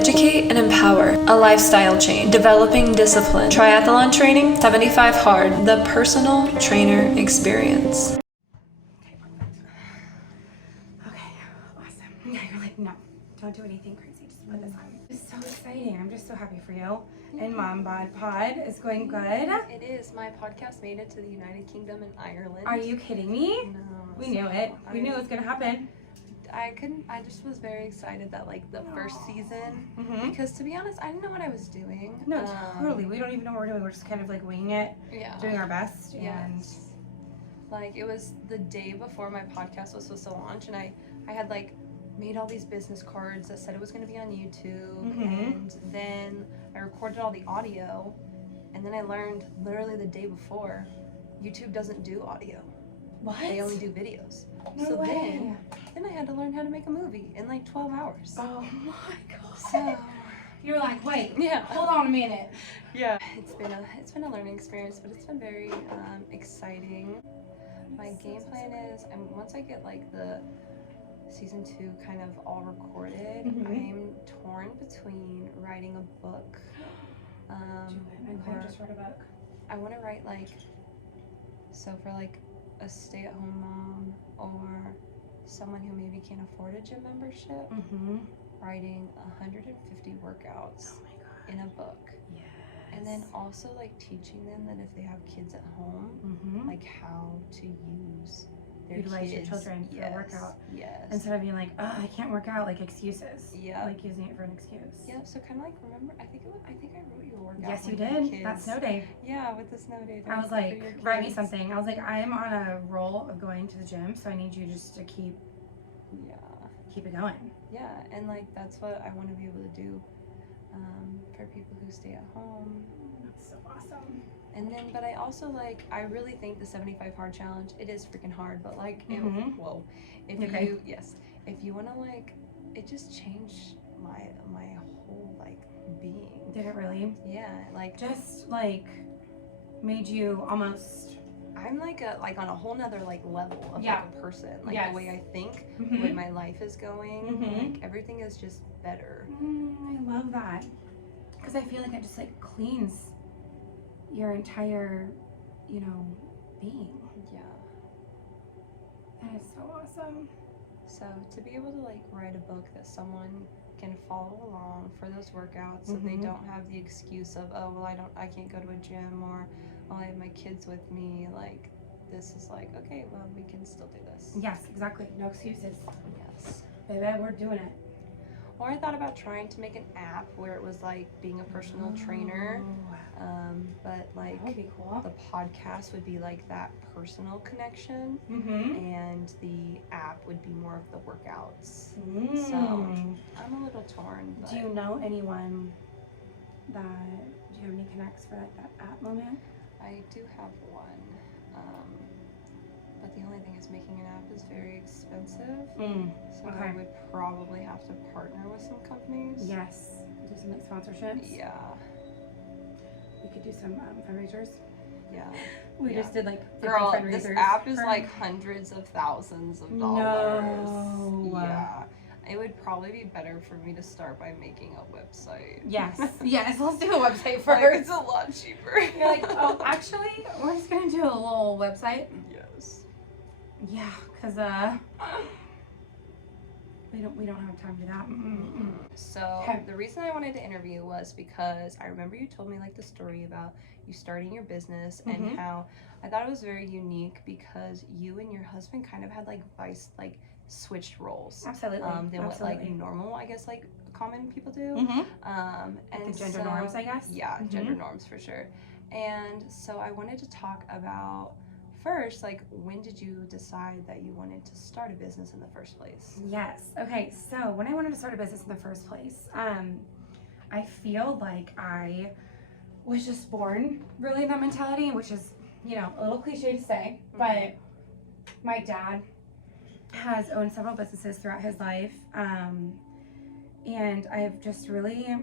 Educate and empower. A lifestyle change. Developing discipline. Triathlon training. 75 hard. The personal trainer experience. Okay, awesome. Yeah, you're like, no, don't do anything crazy. Just put this on. It's so exciting. I'm just so happy for you. And Mom Bod Pod is going good. It is. My podcast made it to the United Kingdom and Ireland. Are you kidding me? No. We knew it. We knew it was going to happen. I just was very excited that like the first season, because to be honest, I didn't know what I was doing. No, totally. We don't even know what we're doing. We're just kind of like winging it, doing our best. And like it was the day before my podcast was supposed to launch, and I had like made all these business cards that said it was going to be on YouTube, and then I recorded all the audio, and then I learned literally the day before, YouTube doesn't do audio. What? They only do videos. No so way. then I had to learn how to make a movie in like 12 hours. Oh my God. So you're like, wait, yeah. hold on a minute. Yeah. It's been a learning experience, but it's been very exciting. My game plan is, once I get like the season 2 kind of all recorded, I'm torn between writing a book. I just wrote a book. I want to write like, so for like a stay-at-home mom or someone who maybe can't afford a gym membership, writing 150 workouts in a book. Yes. And then also like teaching them that if they have kids at home, like how to utilize your children for a workout. Yes. Instead of being like, oh, I can't work out, like excuses. Yeah. Like using it for an excuse. Yeah. So kind of like, remember, I think I wrote you a workout. Yes, you did. That snow day. Yeah, with the snow day. I was like, write me something. I was like, I'm on a roll of going to the gym, so I need you just to keep it going. Yeah, and like that's what I want to be able to do for people who stay at home. That's so awesome. And then, but I also like, I really think the 75 hard challenge, it is freaking hard, but like, if you want to like, it just changed my whole like being. Did it really? Yeah, like just like made you almost. I'm like on a whole nother like level of like a person, like the way I think, the way my life is going, like everything is just better. I love that, because I feel like it just like cleans your entire, being. Yeah. That is so awesome. So to be able to like write a book that someone can follow along for those workouts, so they don't have the excuse of, oh well, I can't go to a gym, or oh, I have my kids with me. Like this is like, okay, well we can still do this. Yes, exactly. No excuses. Yes. Baby, we're doing it. Or I thought about trying to make an app where it was like being a personal trainer, but like that would be cool. The podcast would be like that personal connection, and the app would be more of the workouts. So I'm a little torn. But do you know anyone do you have any connects for like that app moment? I do have one. But the only thing is making an app is very expensive. So I would probably have to partner with some companies. Yes. Do some like sponsorships. Yeah. We could do some fundraisers. Yeah. We just did like 50 Girl, fundraisers. This app is like hundreds of thousands of dollars. No. Yeah. It would probably be better for me to start by making a website. Yes. Yes, let's do a website first. Like, it's a lot cheaper. You're like, oh, actually, we're just going to do a little website. Yes. Yeah, because we don't have time for that. So the reason I wanted to interview was because I remember you told me like the story about you starting your business and how I thought it was very unique because you and your husband kind of had like switched roles. Absolutely. Than what like normal, I guess, like common people do. And the gender norms, I guess. Yeah, gender norms for sure. And so I wanted to talk about first, like, when did you decide that you wanted to start a business in the first place? Yes. Okay. So when I wanted to start a business in the first place, I feel like I was just born really in that mentality, which is, a little cliche to say, but my dad has owned several businesses throughout his life. And I've just really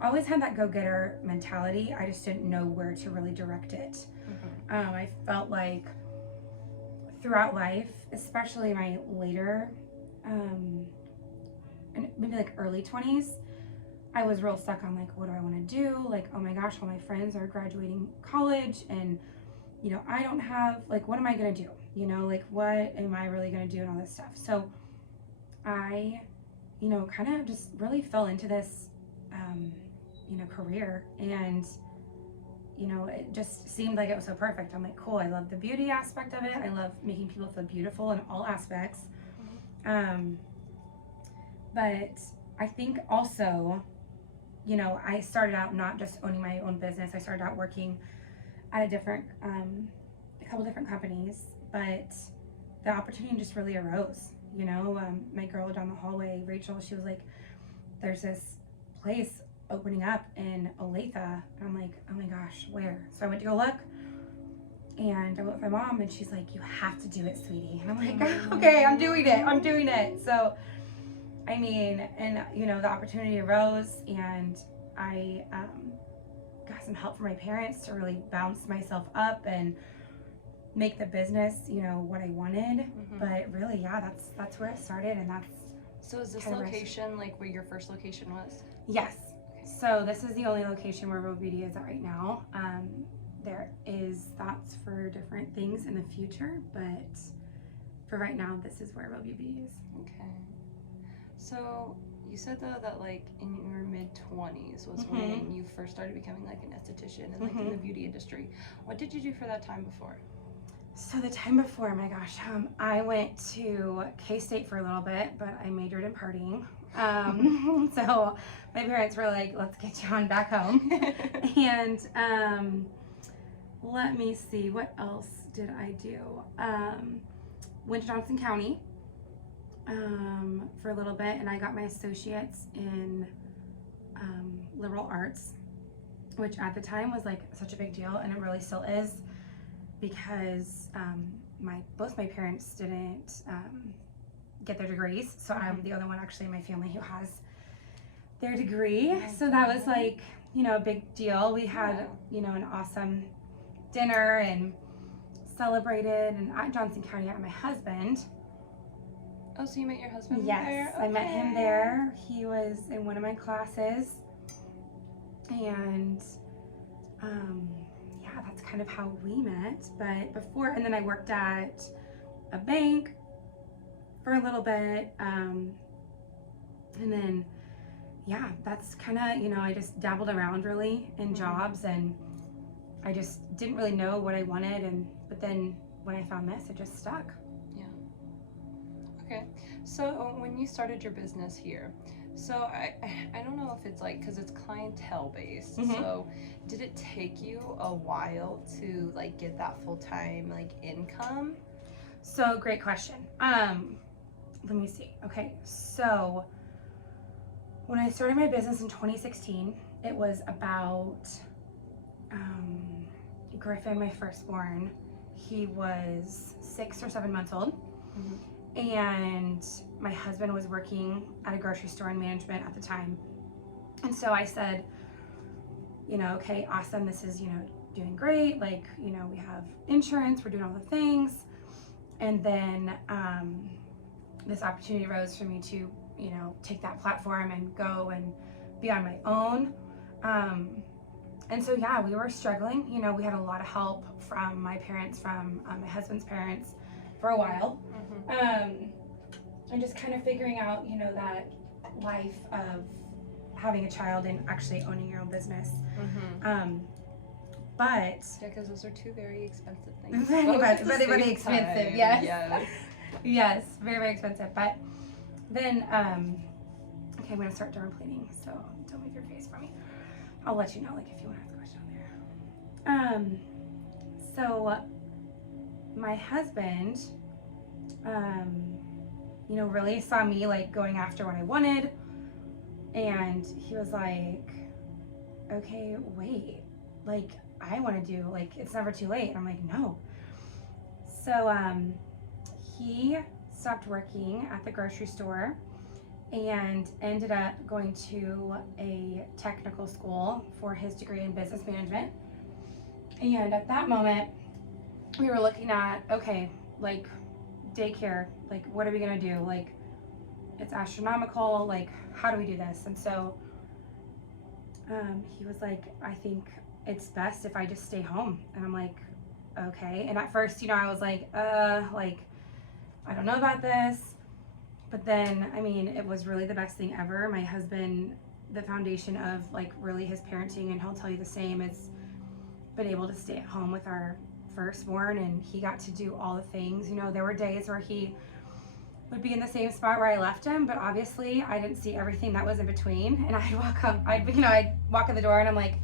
always had that go-getter mentality. I just didn't know where to really direct it. I felt like throughout life, especially my later, and maybe like early 20s, I was real stuck on like, what do I want to do? Like, oh my gosh, all my friends are graduating college and, you know, I don't have, like, what am I going to do? You know, like, what am I really going to do and all this stuff. So I, you know, kind of just really fell into this, you know, career, and, you know, it just seemed like it was so perfect. I'm like, cool. I love the beauty aspect of it. I love making people feel beautiful in all aspects. But I think also, you know, I started out not just owning my own business. I started out working at a couple different companies, but the opportunity just really arose. You know, my girl down the hallway, Rachel, she was like, there's this place opening up in Olathe. And I'm like, oh my gosh, where? So I went to go look, and I went with my mom, and she's like, you have to do it, sweetie. And I'm like, okay, I'm doing it. So, I mean, and, you know, the opportunity arose, and I got some help from my parents to really bounce myself up and make the business, you know, what I wanted. But really, yeah, that's where it started, and that's. So is this location like where your first location was? Yes. So this is the only location where Real Beauty is at right now. There is thoughts for different things in the future, but for right now, this is where Real Beauty is. Okay. So you said though that like in your mid-20s was when you first started becoming like an esthetician and like in the beauty industry. What did you do for that time before? So the time before, my gosh, I went to K-State for a little bit, but I majored in partying. So my parents were like, let's get you on back home. And let me see, what else did I do? Went to Johnson County for a little bit, and I got my associates in liberal arts, which at the time was like such a big deal, and it really still is, because both my parents didn't get their degrees, so I'm the only one actually in my family who has their degree. So that was like, you know, a big deal. We had, you know, an awesome dinner and celebrated, and at Johnson County, I met my husband. Oh, so you met your husband there? Yes, I met him there. He was in one of my classes, and yeah, that's kind of how we met. But before, and then I worked at a bank for a little bit, and then yeah, that's kind of, you know, I just dabbled around really in jobs, and I just didn't really know what I wanted, but then when I found this, it just stuck. Yeah. Okay. So when you started your business here, so I don't know if it's like, because it's clientele based, so did it take you a while to like get that full-time like income? So great question. Let me see. Okay, so when I started my business in 2016, it was about Griffin, my firstborn. He was 6 or 7 months old, and my husband was working at a grocery store in management at the time. And so I said, you know, okay, awesome, this is, you know, doing great, like, you know, we have insurance, we're doing all the things. And then this opportunity arose for me to, you know, take that platform and go and be on my own. And so, yeah, we were struggling. You know, we had a lot of help from my parents, from my husband's parents for a while. And just kind of figuring out, you know, that life of having a child and actually owning your own business. But yeah, because those are two very expensive things. Very expensive, yes. Yes, very, very expensive. But then, okay, I'm going to start dermaplaning, so don't make your face for me. I'll let you know, like, if you want to ask a question on there. So my husband, you know, really saw me, like, going after what I wanted, and he was like, okay, wait, like, I want to do, like, it's never too late. And I'm like, no. So he stopped working at the grocery store and ended up going to a technical school for his degree in business management. And at that moment, we were looking at, okay, like, daycare, like, what are we gonna do? Like, it's astronomical, like, how do we do this? And so he was like, I think it's best if I just stay home. And I'm like, okay. And at first, I was like, I don't know about this. But then, I mean, it was really the best thing ever. My husband, the foundation of like really his parenting, and he'll tell you the same, is been able to stay at home with our firstborn, and he got to do all the things. There were days where he would be in the same spot where I left him, but obviously I didn't see everything that was in between. And I'd walk in the door and I'm like,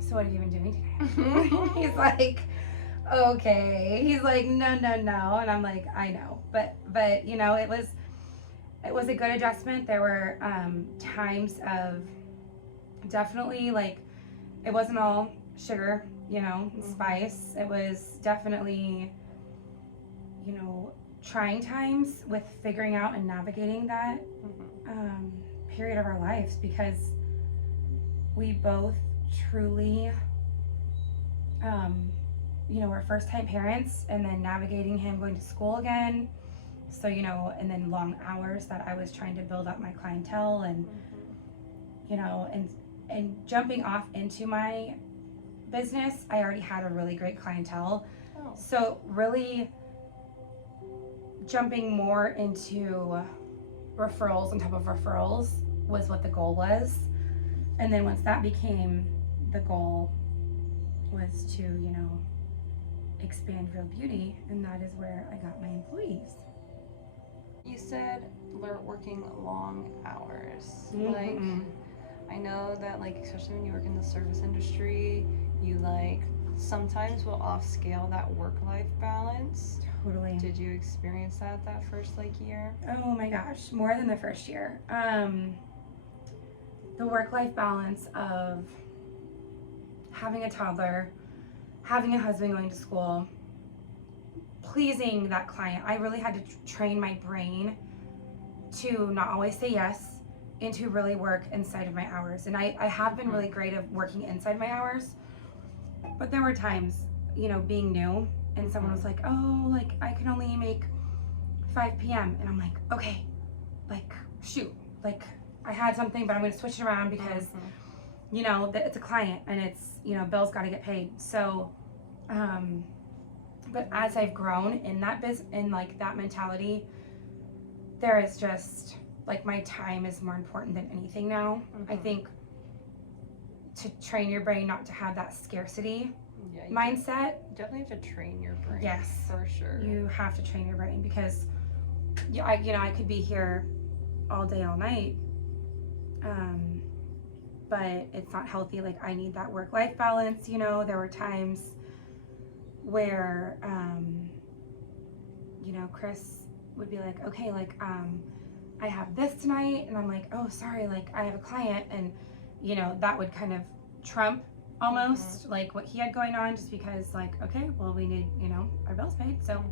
so what have you been doing today? He's like, okay. He's like, no. And I'm like, I know. But it was a good adjustment. There were times of definitely like, it wasn't all sugar, and spice. It was definitely, trying times with figuring out and navigating that period of our lives, because we both truly, we're first-time parents, and then navigating him going to school again. So, and then long hours that I was trying to build up my clientele, and, and jumping off into my business, I already had a really great clientele. Oh. So really jumping more into referrals on top of referrals was what the goal was. And then once that became the goal, was to, expand Real Beauty, and that is where I got my employees. You said working long hours. Mm-hmm. Like, I know that, like, especially when you work in the service industry, you like sometimes will off scale that work-life balance. Totally. Did you experience that first year? Oh my gosh, more than the first year. The work-life balance of having a toddler, having a husband going to school, pleasing that client. I really had to train my brain to not always say yes, and to really work inside of my hours. And I have been really great at working inside my hours, but there were times, being new, and someone was like, oh, like, I can only make 5 p.m. And I'm like, okay, like, shoot, like, I had something, but I'm going to switch it around because, it's a client, and it's, bills got to get paid. So, but as I've grown in that in like that mentality, there is just, like, my time is more important than anything now. I think to train your brain not to have that scarcity mindset. Definitely have to train your brain. Yes, for sure. You have to train your brain, because I could be here all day, all night, but it's not healthy. Like, I need that work-life balance. There were times where Chris would be like, okay, like, I have this tonight, and I'm like, oh, sorry, like, I have a client, and that would kind of trump almost like what he had going on, just because, like, okay, well, we need our bills paid, so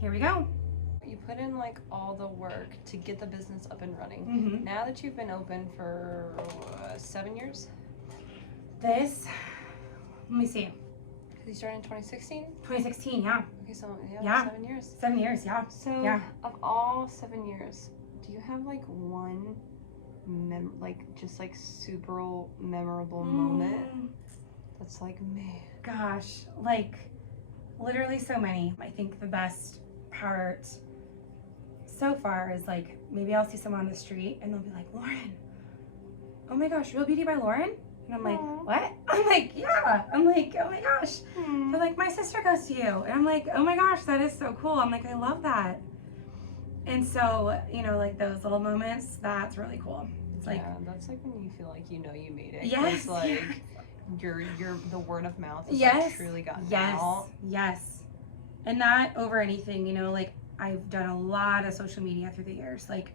here we go. You put in like all the work to get the business up and running. Now that you've been open for 7 years? Let me see. You started in 2016? 2016, yeah. Okay, so 7 years. 7 years, yeah. So of all 7 years, do you have like one just like super memorable moment that's like, man? Gosh, like, literally so many. I think the best part so far is, like, maybe I'll see someone on the street and they'll be like, Lauren, oh my gosh, Real Beauty by Lauren? And I'm like, what? I'm like, yeah. I'm like, oh my gosh. They're like, my sister goes to you. And I'm like, oh my gosh, that is so cool. I'm like, I love that. And so, like, those little moments, that's really cool. It's like, yeah, that's like when you feel like you made it. Yes. It's like your the word of mouth is yes. like truly gotten out. Yes. And that over anything, like, I've done a lot of social media through the years, like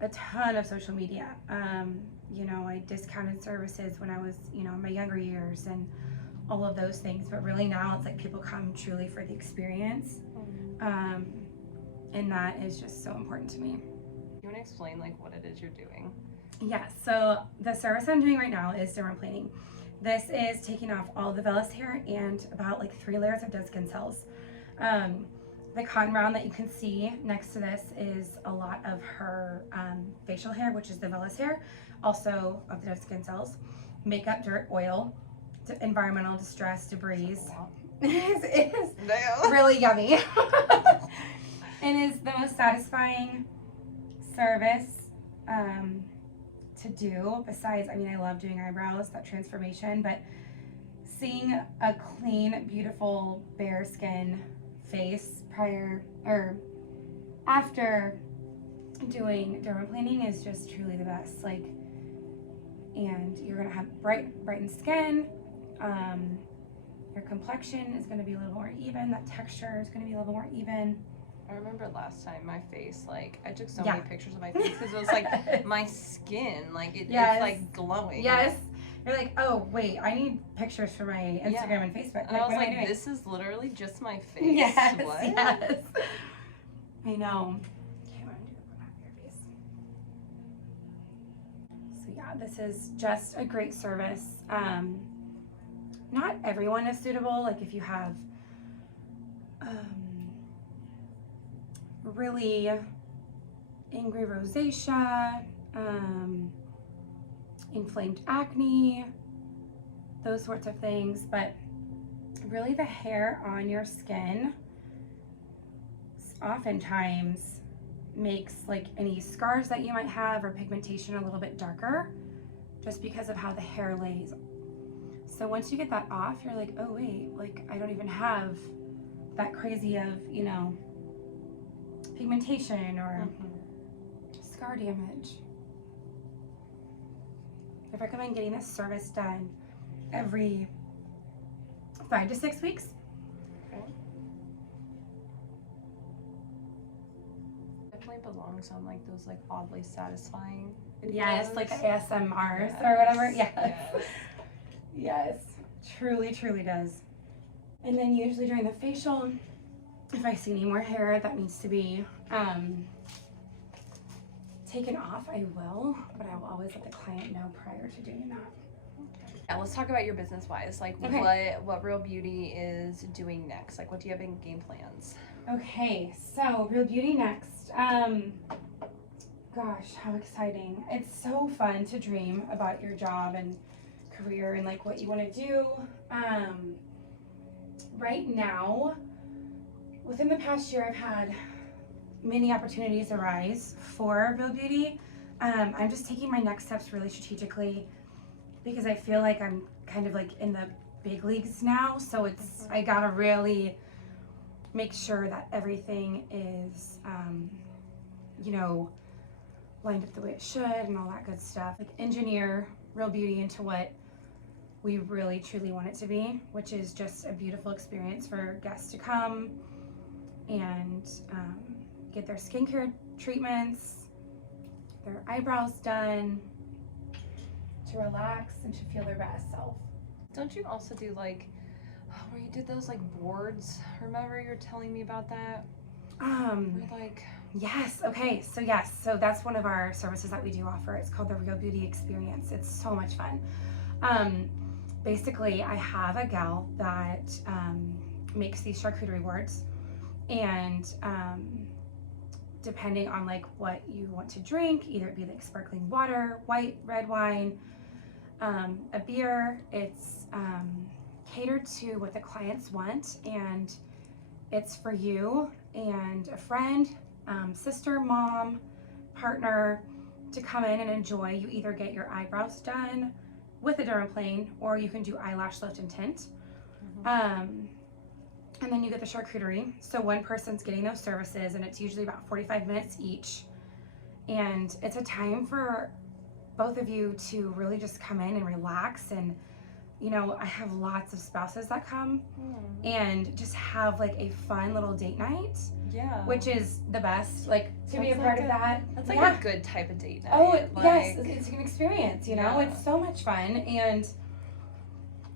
a ton of social media. I discounted services when I was, in my younger years, and all of those things. But really now it's like people come truly for the experience. And that is just so important to me. You want to explain like what it is you're doing? Yeah, so the service I'm doing right now is dermaplaning. This is taking off all the vellus hair and about like 3 layers of dead skin cells. The cotton round that you can see next to this is a lot of her facial hair, which is the vellus hair, also of the dead skin cells. makeup, dirt, oil, environmental distress, debris. It is really yummy. And is the most satisfying service to do. Besides, I mean, I love doing eyebrows, that transformation, but seeing a clean, beautiful, bare skin face prior or after doing dermaplaning is just truly the best. Like, and you're gonna have brightened skin. Your complexion is gonna be a little more even. That texture is gonna be a little more even. I remember last time my face, like, I took so many pictures of my face because it was like my skin, like it's like glowing. Yes. You're like, oh wait, I need pictures for my Instagram and Facebook. And I was like, this is literally just my face. Yes, what? yes. I know. Okay, I'm gonna do it on your face. So yeah, this is just a great service. Not everyone is suitable. Like if you have really angry rosacea, inflamed acne, those sorts of things, but really the hair on your skin oftentimes makes like any scars that you might have or pigmentation a little bit darker just because of how the hair lays. So once you get that off, you're like, oh wait, like I don't even have that crazy of, you know, pigmentation or scar damage. I recommend getting this service done every 5 to 6 weeks. Okay. Definitely belongs on like those like oddly satisfying videos. Yes, like ASMRs yes. or whatever. Yes. Yes. Yes. Truly, truly does. And then usually during the facial, if I see any more hair that needs to be taken off, I will, but I will always let the client know prior to doing that. Yeah, let's talk about your business wise. Like what Real Beauty is doing next. Like what do you have in game plans? Okay, so Real Beauty next. Gosh, how exciting. It's so fun to dream about your job and career and like what you want to do. Right now, within the past year, I've had many opportunities arise for Real Beauty. I'm just taking my next steps really strategically because I feel like I'm kind of like in the big leagues now. So it's, I gotta really make sure that everything is, you know, lined up the way it should and all that good stuff. Like engineer Real Beauty into what we really truly want it to be, which is just a beautiful experience for guests to come and get their skincare treatments, their eyebrows done, to relax and to feel their best self. Don't you also do like, where you did those like boards? Remember you were telling me about that? Where, like, yes, okay, so yes, so that's one of our services that we do offer. It's called the Real Beauty Experience. It's so much fun. Basically, I have a gal that makes these charcuterie boards, and depending on like what you want to drink, either it be like sparkling water, white, red wine, a beer, it's catered to what the clients want, and it's for you and a friend, sister, mom, partner to come in and enjoy. You either get your eyebrows done with a dermaplane, or you can do eyelash lift and tint. And then you get the charcuterie. So one person's getting those services, and it's usually about 45 minutes each. And it's a time for both of you to really just come in and relax. And, you know, I have lots of spouses that come and just have like a fun little date night. Yeah. Which is the best, like to be a part of that. That's like a good type of date night. Oh, like, yes, it's an experience, you know? Yeah. It's so much fun, and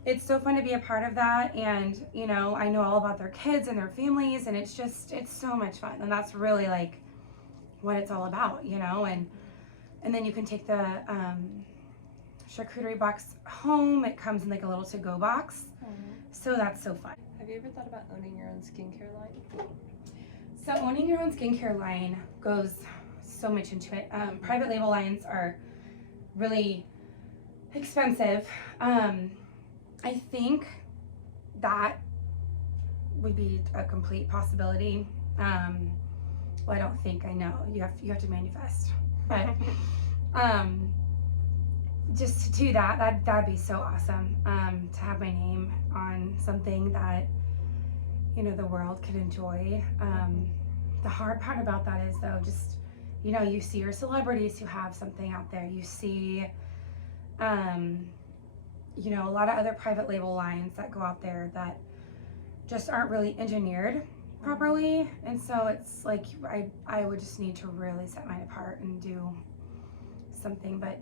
it's so fun to be a part of that. And, you know, I know all about their kids and their families, and it's just, it's so much fun. And that's really like what it's all about, you know? And then you can take the charcuterie box home. It comes in like a little to-go box. So that's so fun. Have you ever thought about owning your own skincare line? So owning your own skincare line goes so much into it. Private label lines are really expensive. I think that would be a complete possibility. Well, I don't think, I know. You have to manifest. But just to do that'd be so awesome. To have my name on something that, you know, the world could enjoy. The hard part about that is, though, just, you know, you see your celebrities who have something out there. You see, you know, a lot of other private label lines that go out there that just aren't really engineered properly. And so it's like, I would just need to really set mine apart and do something, but,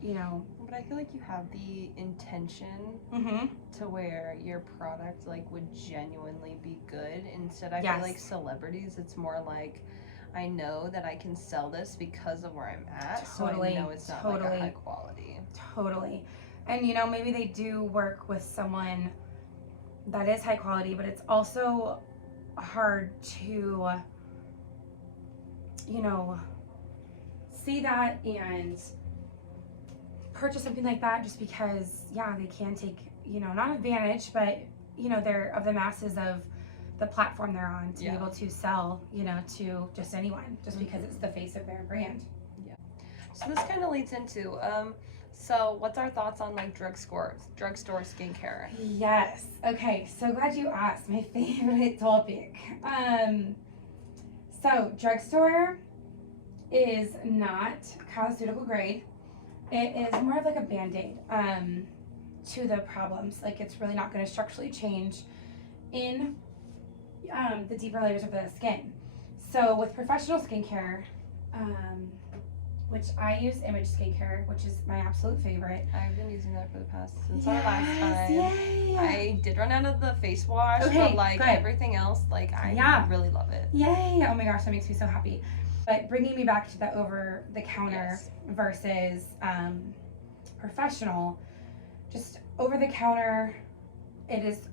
you know. But I feel like you have the intention to where your product like would genuinely be good. Instead, I feel like celebrities, it's more like, I know that I can sell this because of where I'm at, Totally. so I know it's not like a high quality. Totally. And you know, maybe they do work with someone that is high quality, but it's also hard to, you know, see that and purchase something like that just because, yeah, they can take, you know, not advantage, but, you know, they're of the masses of the platform they're on to be able to sell, you know, to just anyone, just because it's the face of their brand. Yeah. So this kind of leads into, so what's our thoughts on like drugstore skincare? Yes. Okay. So glad you asked. My favorite topic. So drugstore is not cosmeceutical grade. It is more of like a Band-Aid to the problems. Like, it's really not going to structurally change in the deeper layers of the skin. So with professional skincare, which I use Image Skincare, which is my absolute favorite. I've been using that for the past, since our last time. Yay. I did run out of the face wash, but like everything else, like I really love it. Yay! Oh my gosh, that makes me so happy. But bringing me back to the over-the-counter versus professional, just over-the-counter, it is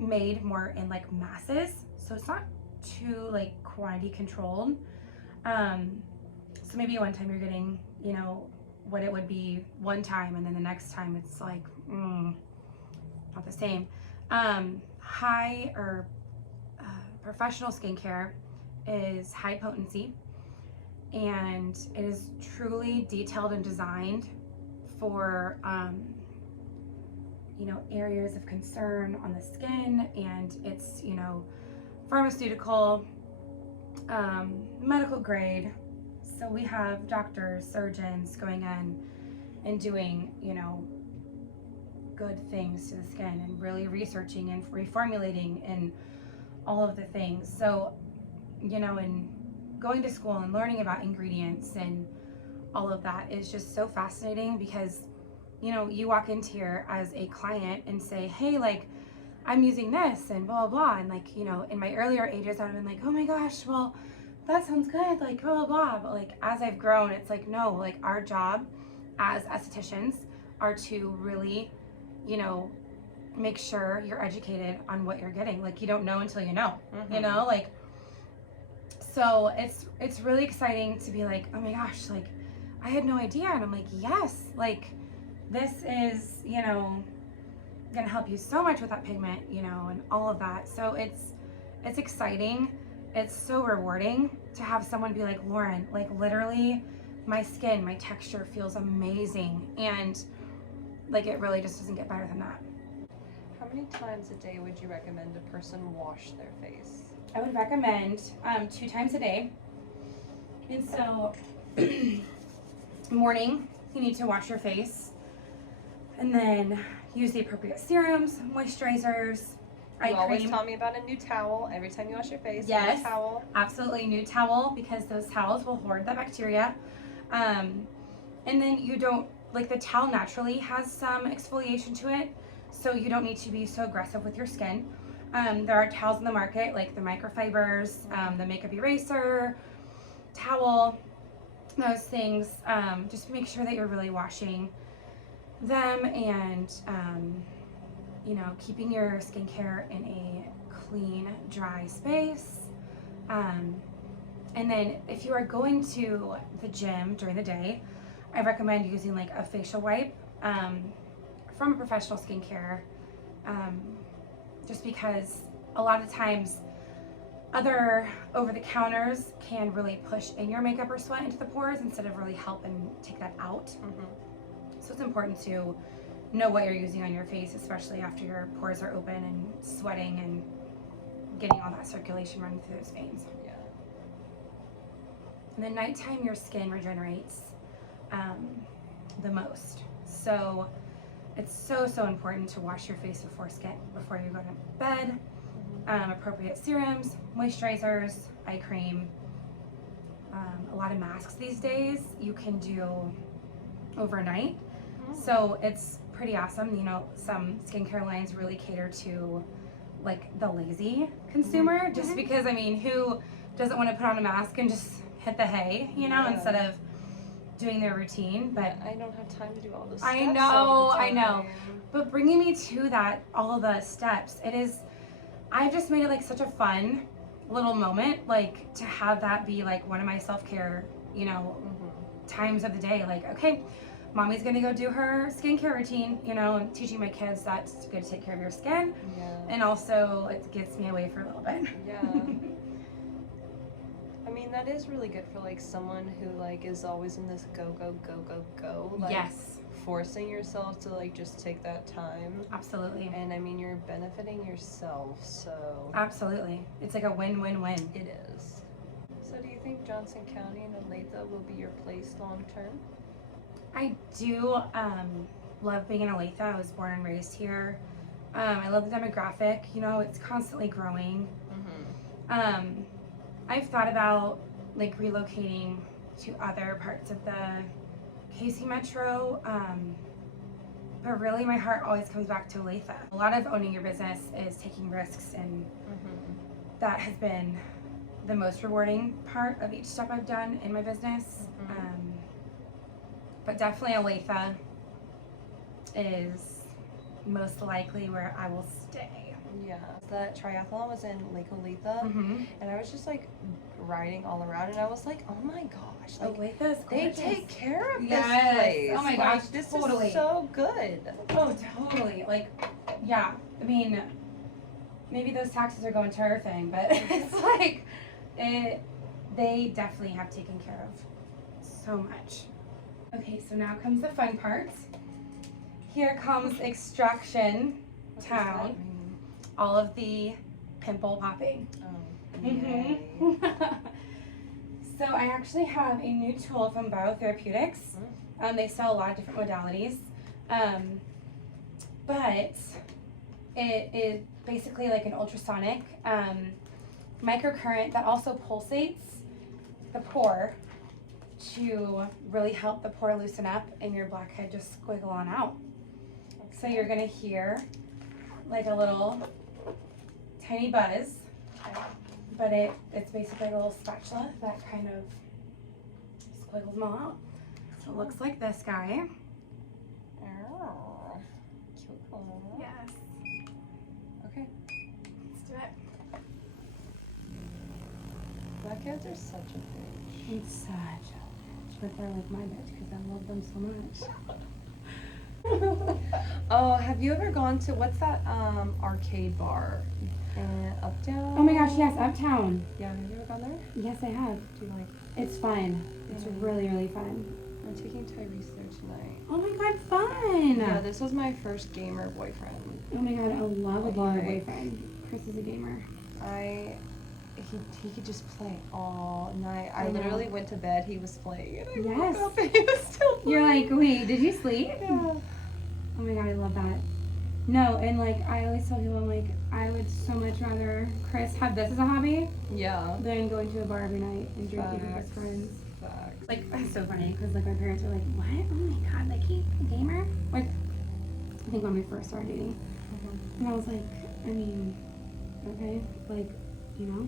made more in like masses, so it's not too like quantity controlled. So maybe one time you're getting, you know, what it would be one time, and then the next time it's like, not the same. High or professional skincare is high potency, and it is truly detailed and designed for, you know, areas of concern on the skin, and it's, you know, pharmaceutical, medical grade. So we have doctors, surgeons going in and doing, you know, good things to the skin and really researching and reformulating and all of the things. So, you know, and going to school and learning about ingredients and all of that is just so fascinating because, you know, you walk into here as a client and say, hey, like, I'm using this and blah, blah, blah. And like, you know, in my earlier ages, I would have been like, oh my gosh, well, that sounds good, like blah, blah, blah. But like, as I've grown, it's like, no, like our job as estheticians are to really, you know, make sure you're educated on what you're getting. Like, you don't know until you know, you know, like, so it's really exciting to be like, oh my gosh, like I had no idea. And I'm like, yes, like this is, you know, gonna help you so much with that pigment, you know, and all of that. So it's exciting. It's so rewarding to have someone be like, Lauren, like literally my skin, my texture feels amazing. And like, it really just doesn't get better than that. How many times a day would you recommend a person wash their face? I would recommend 2 times a day. And so morning, you need to wash your face and then use the appropriate serums, moisturizers. You always tell me about a new towel every time you wash your face. Yes, new towel. Absolutely, new towel, because those towels will hoard the bacteria. And then you don't, like the towel naturally has some exfoliation to it, so you don't need to be so aggressive with your skin. There are towels in the market, like the microfibers, the makeup eraser, towel, those things. Just make sure that you're really washing them and, you know, keeping your skincare in a clean, dry space. And then if you are going to the gym during the day, I recommend using like a facial wipe from a professional skincare, just because a lot of times other over-the-counters can really push in your makeup or sweat into the pores instead of really help and take that out. So it's important to know what you're using on your face, especially after your pores are open and sweating and getting all that circulation running through those veins. Yeah. And then nighttime, your skin regenerates the most. So it's so important to wash your face before you go to bed. Appropriate serums, moisturizers, eye cream. A lot of masks these days you can do overnight. So it's pretty awesome. You know, some skincare lines really cater to like the lazy consumer, just because, I mean, who doesn't want to put on a mask and just hit the hay, you know, instead of doing their routine? But I don't have time to do all this. I know. But bringing me to that, all of the steps, I've just made it like such a fun little moment, like to have that be like one of my self-care, you know, times of the day. Like, okay, mommy's gonna go do her skincare routine, you know, and teaching my kids that it's good to take care of your skin. And also it gets me away for a little bit. I mean, that is really good for like someone who like is always in this go. Like, forcing yourself to like just take that time. Absolutely. And I mean, you're benefiting yourself, so. Absolutely. It's like a win-win-win. It is. So do you think Johnson County and Olathe will be your place long term? I do love being in Olathe. I was born and raised here. I love the demographic. You know, it's constantly growing. I've thought about like relocating to other parts of the KC Metro, but really my heart always comes back to Olathe. A lot of owning your business is taking risks, and that has been the most rewarding part of each step I've done in my business. But definitely Olathe is most likely where I will stay. Yeah, that triathlon was in Lake Olathe, and I was just like riding all around, and I was like, oh my gosh, like Olathe is they gorgeous. take care of this place. Oh my like, gosh, this totally. is so good. Oh, totally. Like, yeah, I mean, maybe those taxes are going to her thing, but it's like, they definitely have taken care of so much. Okay, so now comes the fun part. Here comes extraction What town. does that mean? All of the pimple popping. So I actually have a new tool from Biotherapeutics. They sell a lot of different modalities, but it is basically like an ultrasonic microcurrent that also pulsates the pore to really help the pore loosen up and your blackhead just squiggle on out. So you're gonna hear like a little tiny buzz, but it's basically a little spatula that kind of squiggles them all out. So it looks like this guy. Oh, cool. Yes. Okay. Let's do it. Blackheads are such a bitch. It's such a bitch, but they're like my bitch because I love them so much. Oh, have you ever gone to, what's that arcade bar in Uptown? Oh my gosh, yes, Uptown. Yeah, have you ever gone there? Yes, I have. Do you like? It's fun. It's really, really fun. I'm taking Tyrese there tonight. Oh my god, fun! Yeah, this was my first gamer boyfriend. Oh my god, I love a gamer boyfriend. Chris is a gamer. He could just play all night. I literally went to bed, he was playing, and I woke up and he was still playing. You're like, wait, did you sleep? Yeah. Oh my god, I love that. No, and like, I always tell people, I'm like, I would so much rather Chris have this as a hobby than going to a bar every night and drinking with his friends. Facts. Like, it's so funny, because like my parents were like, what? Oh my god, like he's a gamer? Like, I think when we first started dating. And I was like, I mean, okay, like, you know,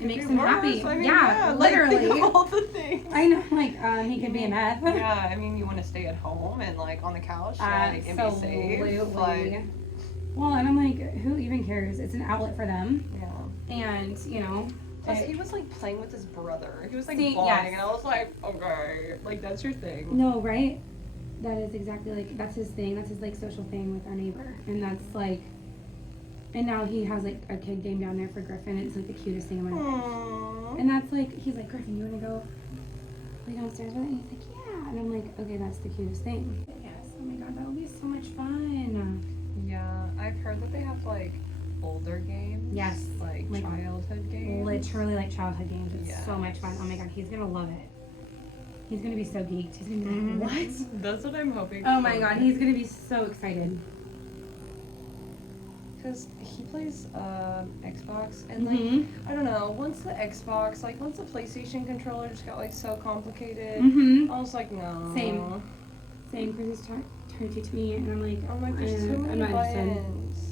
it makes him happy. I mean, yeah, literally. Like, all the things. I know, like, he could be a meth. Yeah, I mean, you want to stay at home and like on the couch, and be safe. Like, well, and I'm like, who even cares? It's an outlet for them. Yeah. And, you know. Plus, he was like playing with his brother. He was like See, bonding, yes. and I was like, okay, like that's your thing. No, right? that is exactly like, that's his thing. That's his like social thing with our neighbor. And that's like, and now he has like a kid game down there for Griffin. It's like the cutest thing in my life. And that's like, he's like, Griffin, you want to go play downstairs with it? And he's like, yeah. And I'm like, okay, that's the cutest thing. Yes. Oh my God, that would be so much fun. Yeah, I've heard that they have like older games. Yes. Like childhood games. Literally like childhood games. It's so much Yes. fun. Oh my God, he's gonna love it. He's gonna be so geeked. He's gonna be like, what? That's what I'm hoping. Oh my God, he's gonna be so excited. Because he plays Xbox and like I don't know, once the PlayStation controller just got like so complicated, I was like, no. Same. Chris is trying to teach me, and I'm like, I'm like, there's too many buttons.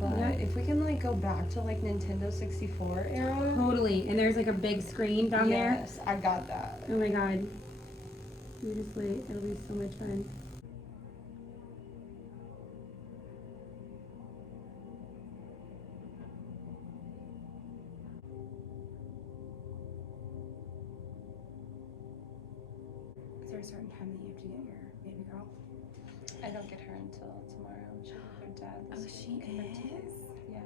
But if we can like go back to like Nintendo 64 era. Totally. And there's like a big screen down there. Yes, I got that. Oh my God. You just wait. It'll be so much fun. Is there a certain time that you have to get your baby girl? I don't get her until tomorrow. She's with her dad Oh, this she week. is? Yeah.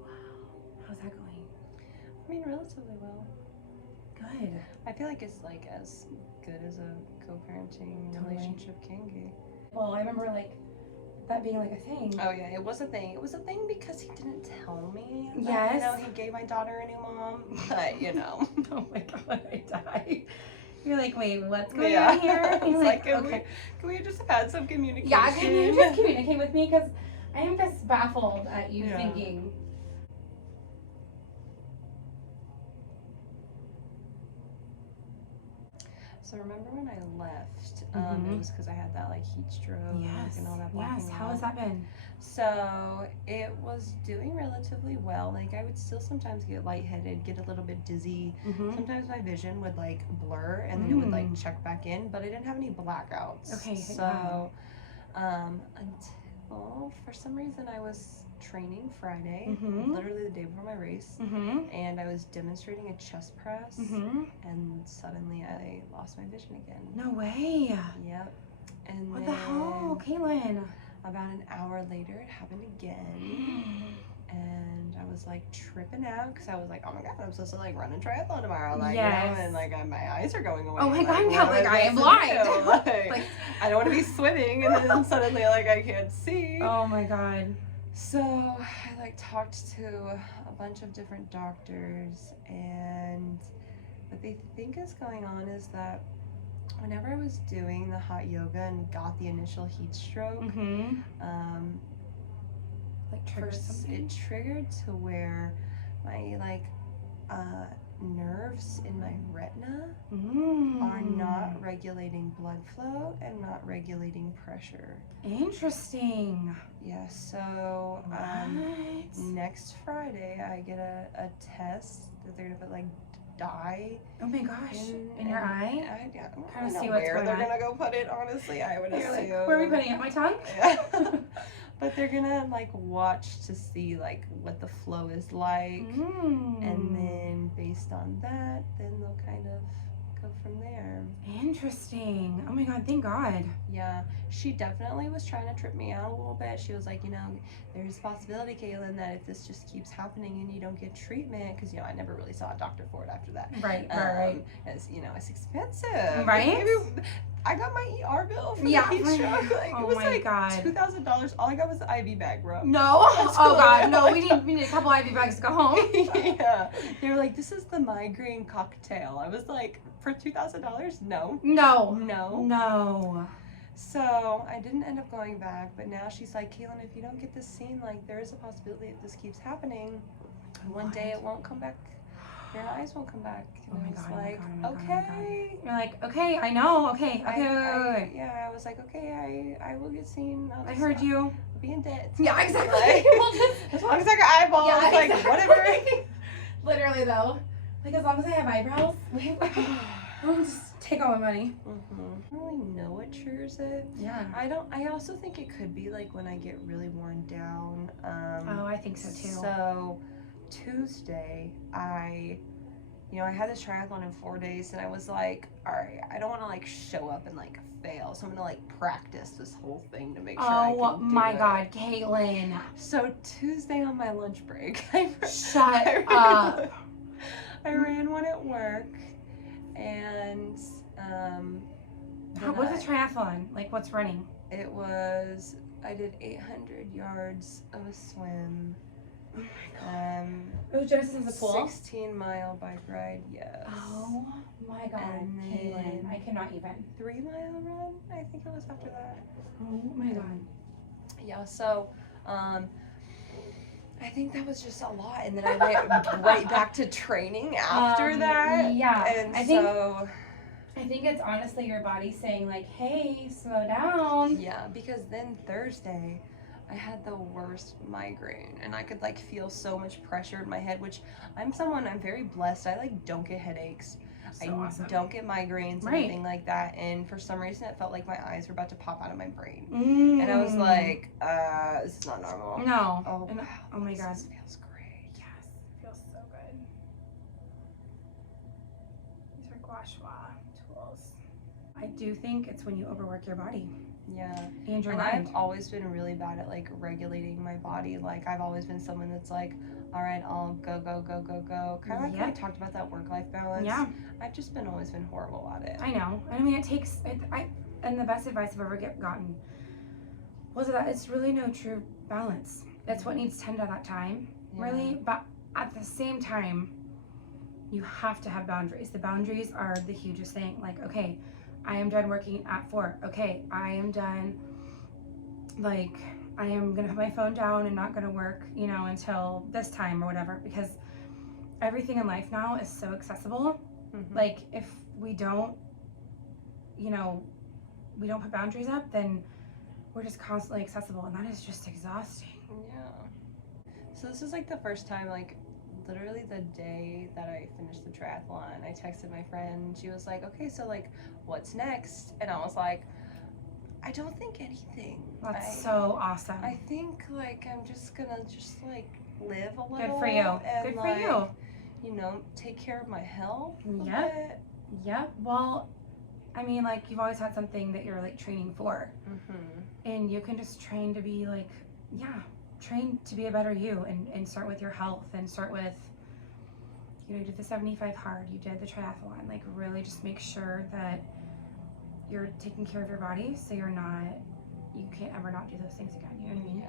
Wow. How's that going? I mean, relatively well. Good. I feel like it's like as good as a co-parenting Totally. relationship can be. Well, I remember like that being like a thing. Oh yeah, it was a thing. It was a thing because he didn't tell me. That, Yes. You know, he gave my daughter a new mom, but you know. Oh my God, I died. You're like, wait, what's going Yeah. on here? It's You're like, okay. can we just have had some communication? Yeah, can you just communicate with me? Because I am just baffled at you Yeah. thinking. So remember when I left, it was because I had that like heat stroke and all that blacking Yes. How out. has that been? So it was doing relatively well. Like I would still sometimes get lightheaded, get a little bit dizzy. Sometimes my vision would like blur and then it would like check back in, but I didn't have any blackouts. Okay. So until for some reason I was training Friday, literally the day before my race, and I was demonstrating a chest press, and suddenly I lost my vision again. No way. Yep. And What then the hell, Caitlyn? about an hour later, it happened again. And I was like tripping out because I was like, oh my God, I'm supposed to like run a triathlon tomorrow. Like, you know, and like my eyes are going away. Oh my God, like, yeah, like I am blind. Like, I don't want to be swimming and then suddenly like I can't see. Oh my God. So I like talked to a bunch of different doctors, and what they think is going on is that whenever I was doing the hot yoga and got the initial heat stroke, Like triggered something? it triggered to where my like nerves in my retina are not regulating blood flow and not regulating pressure. Interesting. Yeah, so next Friday I get a test that they're gonna put like dye. Oh my gosh. In your eye? I don't Kind of know see what's where going they're on. gonna go put it, honestly. I would You're assume. like, where are we putting it? My tongue? Yeah. But they're gonna like watch to see like what the flow is like, and then based on that, then they'll kind of go from there. Interesting. Oh my God, thank God. Yeah, she definitely was trying to trip me out a little bit. She was like, you know, there's a possibility, Caitlyn, that if this just keeps happening and you don't get treatment, because, you know, I never really saw a doctor for it after that. Right. As, you know, it's expensive. Right? Maybe, I got my ER bill for the heat stroke. Like, Oh it was my like God. $2,000. All I got was the IV bag, bro. No. That's Oh what God, I no. like. We need a couple IV bags to go home. Yeah. They were like, this is the migraine cocktail. I was like, for $2,000? No. No. No. No. So I didn't end up going back, but now she's like, Caitlyn, if you don't get this seen, like there is a possibility if this keeps happening, one day it won't come back. Your eyes won't come back. And I was like, okay. You're like, okay, I know. Okay. Wait. Yeah, I was like, okay, I will get seen. I heard you. I'll be in debt. Yeah, exactly. Like, We'll just- as long as I got eyeballs, Yeah, like exactly. whatever. Literally though, like as long as I have eyebrows, I'll just take all my money. I don't really know what triggers it. Yeah. I also think it could be like when I get really worn down. Oh, I think so too. So Tuesday, I had this triathlon in 4 days, and I was like, all right, I don't want to like show up and like fail. So I'm gonna like practice this whole thing to make sure I Oh can do my it. God, Caitlyn. So Tuesday on my lunch break, Shut up. I ran one at work, and What's a triathlon? Like, what's running? I did 800 yards of a swim. Oh my God. It was Genesis in the pool? 16-mile bike ride, yes. Oh my God, And Caitlyn. then I cannot even. 3-mile run, I think it was after that. Oh my God. Yeah, so I think that was just a lot, and then I went right back to training after that. Yeah, And I think it's honestly your body saying like, hey, slow down. Yeah, because then Thursday I had the worst migraine, and I could like feel so much pressure in my head, which I'm very blessed. I like don't get headaches. So I awesome. don't get migraines, Right. anything like that. And for some reason, it felt like my eyes were about to pop out of my brain. Mm. And I was like, this is not normal. No. Oh, And, wow. oh my God. This feels great. Yes. It feels so good. These are gua sha tools. I do think it's when you overwork your body. Yeah. And your And mind. I've always been really bad at like regulating my body. Like I've always been someone that's like, all right, I'll go. Kind of like how we talked about that work-life balance. Yeah. I've just always been horrible at it. I know. I mean, and the best advice I've ever gotten was that it's really no true balance. It's what needs tend at that time, really. But at the same time, you have to have boundaries. The boundaries are the hugest thing. Like, okay, I am done working at 4. Okay, I am done. Like, I am gonna put my phone down and not gonna work, until this time or whatever. Because everything in life now is so accessible. Mm-hmm. Like, if we don't, we don't put boundaries up, then we're just constantly accessible, and that is just exhausting. Yeah. So this is like the first time, like literally the day that I finished the triathlon, I texted my friend. She was like, okay, so like what's next? And I was like, I don't think anything. That's so awesome. I think like I'm just gonna like live a little. Good for you. And, Good for you. Take care of my health. Yep. Yep. Well, I mean, like, you've always had something that you're like training for, and you can just train to be like, train to be a better you, and start with your health, and start with, you did the 75 hard, you did the triathlon, like really just make sure that you're taking care of your body, so you can't ever not do those things again. You know what I mean? Yeah.